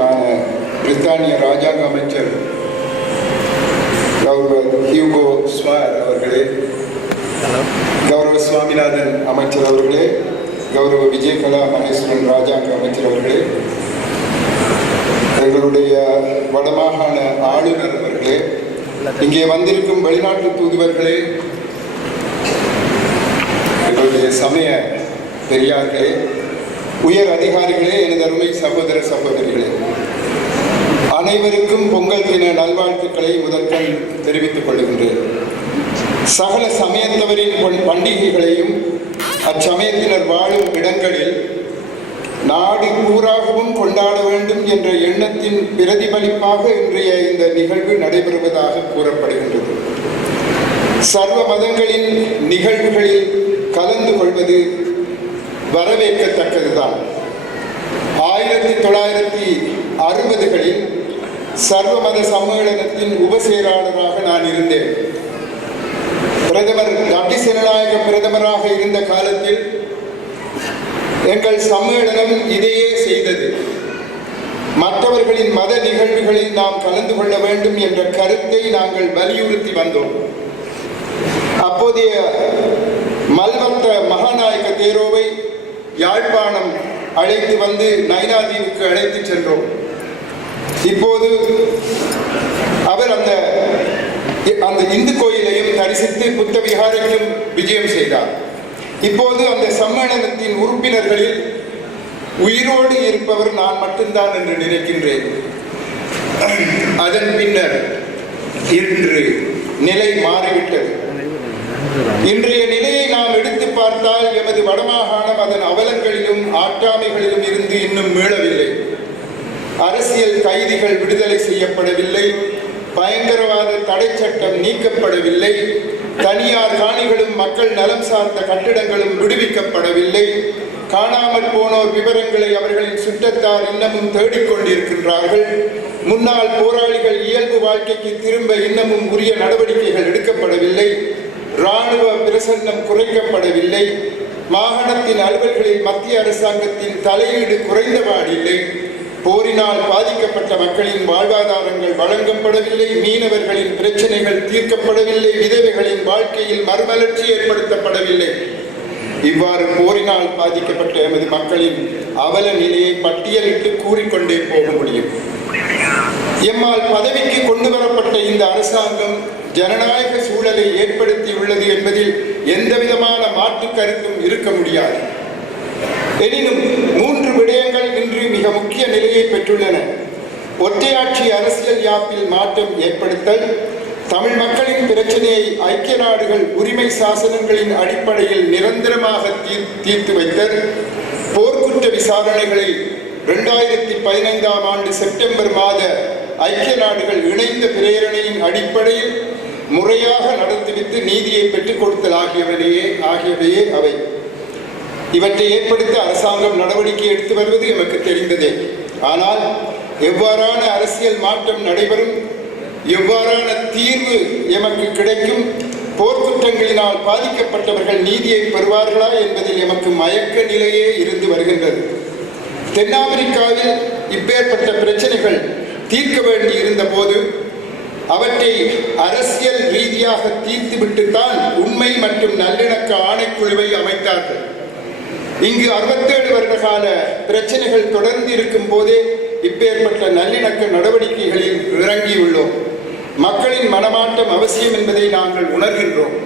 பிரித்தானிய ராஜாங்க அமைச்சர் கௌரவ ஹியூகோ ஸ்வார் அவர்களே கௌரவ சுவாமிநாதன் அமைச்சர் அவர்களே கௌரவ விஜயகலா மகேஸ்வரன் ராஜாங்க அமைச்சர் அவர்களே எங்களுடைய வடமாகாண ஆளுநர் அவர்களே இங்கே வந்திருக்கும் வெளிநாட்டு தூதுவர்களே எங்களுடைய சமய பெரியார்களே உயர் அதிகாரிகளே எனது அருமை சகோதர சகோதரிகளே. அனைவருக்கும் பொங்கல் தின நல்வாழ்த்துக்களை முதற்கண் தெரிவித்துக் கொள்கின்றேன். சகல சமயத்தவரின் பண்டிகைகளையும் அச்சமயத்தினர் வாழும் இடங்களில் நாடு கூறாகவும் கொண்டாட வேண்டும் என்ற எண்ணத்தின் பிரதிபலிப்பாக இன்றைய இந்த நிகழ்வு நடைபெறுவதாக கூறப்படுகின்றது. சர்வ மதங்களின் நிகழ்வுகளில் கலந்து கொள்வது வரவேற்கத்தக்கதுதான். ஆயிரத்தி தொள்ளாயிரத்தி அறுபதுகளில் சர்வமத சம்மேளனத்தின் உபசெயலாளராக நான் இருந்தேன். பிரதமர் டப்டி சிறநாயக பிரதமராக இருந்த காலத்தில் எங்கள் சம்மேளனம் இதையே செய்தது. மற்றவர்களின் மத நிகழ்வுகளில் நாம் கலந்து கொள்ள வேண்டும் என்ற கருத்தை நாங்கள் வலியுறுத்தி வந்தோம். அப்போதைய மல்வத்த மகாநாயக தேரோவை யாழ்ப்பாணம் அழைத்து வந்து நைனாதீவுக்கு அழைத்து சென்றோம். இப்போது அவர் அந்த அந்த இந்து கோயிலையும் தரிசித்து புத்த விகாரைக்கும் விஜயம் செய்தார். இப்போது அந்த சம்மேளனத்தின் உறுப்பினர்களில் உயிரோடு இருப்பவர் நான் மட்டும்தான் என்று நினைக்கின்றேன். அதன் பின்னர் இன்று நிலை மாறிவிட்டது. இன்றைய நிலையை நாம் எடுத்து பார்த்தால் எமது வடமாக ஆற்றாமைகளிலும் இருந்து இன்னும் மீளவில்லை. அரசியல் கைதிகள் விடுதலை செய்யப்படவில்லை. பயங்கரவாத தடை சட்டம் நீக்கப்படவில்லை. தனியார் காணிகளும் மக்கள் நலம் சார்ந்த கட்டிடங்களும் விடுவிக்கப்படவில்லை. காணாமல் போனோர் விவரங்களை அவர்களின் சுற்றத்தார் இன்னமும் தேடிக்கொண்டிருக்கின்றார்கள் முன்னாள் போராளிகள் இயல்பு வாழ்க்கைக்கு திரும்ப இன்னமும் உரிய நடவடிக்கைகள் எடுக்கப்படவில்லை. இராணுவ பிரசன்னம் குறைக்கப்படவில்லை. மாகாணத்தின் அலுவல்களில் மத்திய அரசாங்கத்தின் தலையீடு குறைந்தபாடில்லை. போரினால் பாதிக்கப்பட்ட மக்களின் வாழ்வாதாரங்கள் வழங்கப்படவில்லை மீனவர்களின் பிரச்சனைகள் தீர்க்கப்படவில்லை விதவைகளின் வாழ்க்கையில் மறுமலர்ச்சி ஏற்படுத்தப்படவில்லை. இவ்வாறு போரினால் பாதிக்கப்பட்ட எமது மக்களின் அவல நிலையை பட்டியலிட்டு கூறிக்கொண்டே போக முடியும். எம்மால் பதவிக்கு கொண்டு வரப்பட்ட இந்த அரசாங்கம் ஜனநாயக சூழலை ஏற்படுத்தி உள்ளது என்பதில் எந்தவிதமான மாற்று கருத்தும் இருக்க முடியாது. எனினும் மூன்று விடயங்கள் இன்று மிக முக்கிய நிலையை பெற்றுள்ளன. ஒற்றையாட்சி அரசியல் யாப்பில் மாற்றம் ஏற்படுத்தல் தமிழ் மக்களின் பிரச்சனையை ஐக்கிய நாடுகள் உரிமை சாசனங்களின் அடிப்படையில் நிரந்தரமாக தீர்- தீர்த்து வைத்தல் போர்க்குற்ற விசாரணைகளை இரண்டாயிரத்தி பதினைந்தாம் ஆண்டு செப்டம்பர் மாத ஐக்கிய நாடுகள் இணைந்த பிரேரணையின் அடிப்படையில் முறையாக நடத்திவித்து நீதியை பெற்றுக் கொடுத்தல் ஆகியவையே ஆகியவையே அவை. இவற்றை ஏற்படுத்த அரசாங்கம் நடவடிக்கை எடுத்து வருவது எமக்கு தெரிந்ததே. ஆனால் எவ்வாறான அரசியல் மாற்றம் நடைபெறும் எவ்வாறான தீர்வு எமக்கு கிடைக்கும் போர்க்குற்றங்களினால் பாதிக்கப்பட்டவர்கள் நீதியை பெறுவார்களா என்பதில் எமக்கு மயக்க நிலையே இருந்து வருகின்றது. தென்னாப்பிரிக்காவில் இப்பேற்பட்ட பிரச்சனைகள் தீர்க்க வேண்டி இருந்த போது அவற்றை அரசியல் ரீதியாக தீர்த்துவிட்டுத்தான் உண்மை மற்றும் நல்லிணக்க ஆணைக்குழுவை அமைத்தார்கள். இங்கு அறுபத்தேழு வருட கால பிரச்சனைகள் தொடர்ந்து இருக்கும் போதே இப்பேற்பட்ட நல்லிணக்க நடவடிக்கைகளில் இறங்கியுள்ளோம். மக்களின் மனமாற்றம் அவசியம் என்பதை நாங்கள் உணர்கின்றோம்.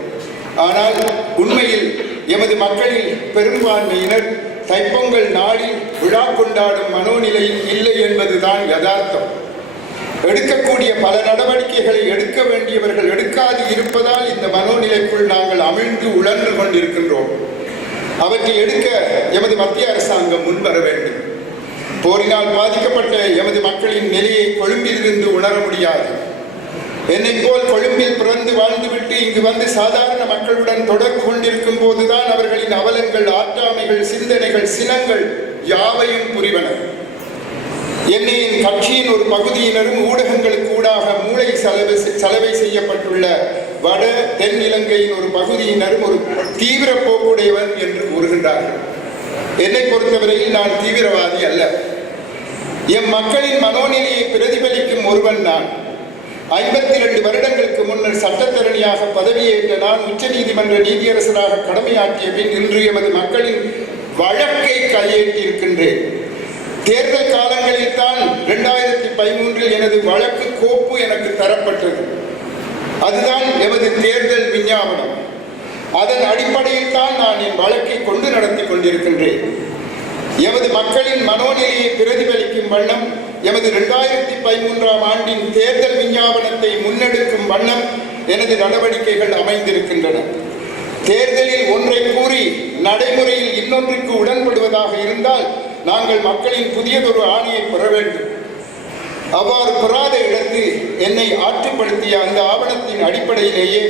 ஆனால் உண்மையில் எமது மக்களில் பெரும்பான்மையினர் தைப்பொங்கல் நாளில் விழா கொண்டாடும் மனோநிலையில் இல்லை என்பதுதான் யதார்த்தம். எடுக்கக்கூடிய பல நடவடிக்கைகளை எடுக்க வேண்டியவர்கள் எடுக்காது இருப்பதால் இந்த மனோநிலைக்குள் நாங்கள் அமிழ்ந்து உழன்று கொண்டிருக்கின்றோம். அவற்றை எடுக்க எமது மத்திய அரசாங்கம் முன்வர வேண்டும். போரினால் பாதிக்கப்பட்ட எமது மக்களின் நிலையை கொழும்பிலிருந்து உணர முடியாது. என்னை போல் கொழும்பில் பிறந்து வாழ்ந்துவிட்டு இங்கு வந்து சாதாரண மக்களுடன் தொடர்பு கொண்டிருக்கும் போதுதான் அவர்களின் அவலங்கள் ஆற்றாமைகள் சிந்தனைகள் சினங்கள் யாவையும் புரிவன. என்னை என் கட்சியின் ஒரு பகுதியினரும் ஊடகங்களுக்கு ஊடாக மூளை செலவு செலவை செய்யப்பட்டுள்ள வட தென் இலங்கையின் ஒரு பகுதியினரும் ஒரு தீவிர போக்குடையவர் என்று கூறுகின்றார்கள். என்னை பொறுத்தவரையில் நான் தீவிரவாதி அல்ல. எம் மக்களின் மனோநிலையை பிரதிபலிக்கும் ஒருவன் நான். ஐம்பத்தி இரண்டு வருடங்களுக்கு முன்னர் சட்டத்தரணியாக பதவியேற்ற நான் உச்சநீதிமன்ற நீதியரசராக கடமையாற்றிய பின் இன்று எமது மக்களின் வழக்கை கையேற்றியிருக்கின்றேன் தேர்தல் காலங்களில் தான் இரண்டாயிரத்தி பதிமூன்றில் எனது வழக்கு கோப்பு எனக்கு தரப்பட்டது. அதுதான் எமது தேர்தல் விஞ்ஞாபனம். அதன் அடிப்படையில் தான் நான் என் வழக்கை கொண்டு நடத்தி கொண்டிருக்கின்றேன். எமது மக்களின் மனோநிலையை பிரதிபலிக்கும் வண்ணம் எமது இரண்டாயிரத்தி பதிமூன்றாம் ஆண்டின் தேர்தல் விஞ்ஞாபனத்தை முன்னெடுக்கும் வண்ணம் எனது நடவடிக்கைகள் அமைந்திருக்கின்றன. தேர்தலில் ஒன்றை கூறி நடைமுறையில் இன்னொன்றிற்கு உடன்படுவதாக இருந்தால் நாங்கள் மக்களின் புதியதொரு ஆணையை பெற வேண்டும். அவ்வாறு பெறாத இடத்தில் என்னை ஆற்றுப்படுத்திய அந்த ஆவணத்தின் அடிப்படையிலேயே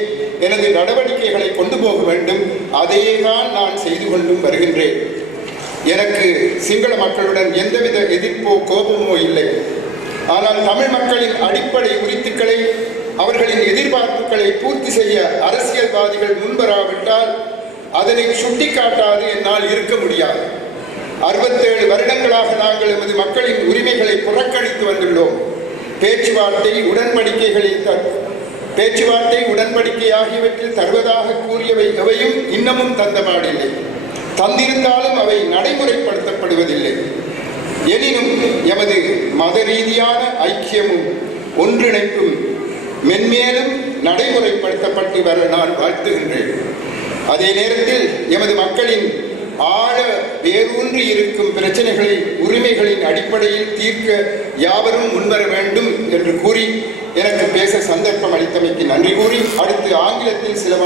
எனது நடவடிக்கைகளை கொண்டு போக வேண்டும். அதையே தான் நான் செய்து கொண்டும் வருகின்றேன். எனக்கு சிங்கள மக்களுடன் எந்தவித எதிர்ப்போ கோபமோ இல்லை. ஆனால் தமிழ் மக்களின் அடிப்படை உரித்துக்களை அவர்களின் எதிர்பார்ப்புகளை பூர்த்தி செய்ய அரசியல்வாதிகள் முன்வராவிட்டால் அதனை சுட்டிக்காட்டாது என்னால் இருக்க முடியாது. அறுபத்தேழு வருடங்களாக நாங்கள் எமது மக்களின் உரிமைகளை புறக்கணித்து வந்துள்ளோம். பேச்சுவார்த்தை உடன்படிக்கைகளில் பேச்சுவார்த்தை உடன்படிக்கை ஆகியவற்றில் தருவதாக கூறியவை எவையும் இன்னமும் தந்தமாடில்லை தந்திருந்தாலும் அவை நடைமுறைப்படுத்தப்படுவதில்லை. எனினும் எமது மத ரீதியான ஐக்கியமும் ஒன்றிணைப்பும் மென்மேலும் நடைமுறைப்படுத்தப்பட்டு வர நான் வாழ்த்துகின்றேன். அதே நேரத்தில் எமது மக்களின் ஆழ வேரூன்றி இருக்கும் பிரச்சனைகளை உரிமைகளின் அடிப்படையில் தீர்க்க யாவரும் முன்வர வேண்டும் என்று கூறி எனக்கு பேச சந்தர்ப்பம் அளித்தமைக்கு நன்றி கூறி அடுத்து ஆங்கிலத்தில் சில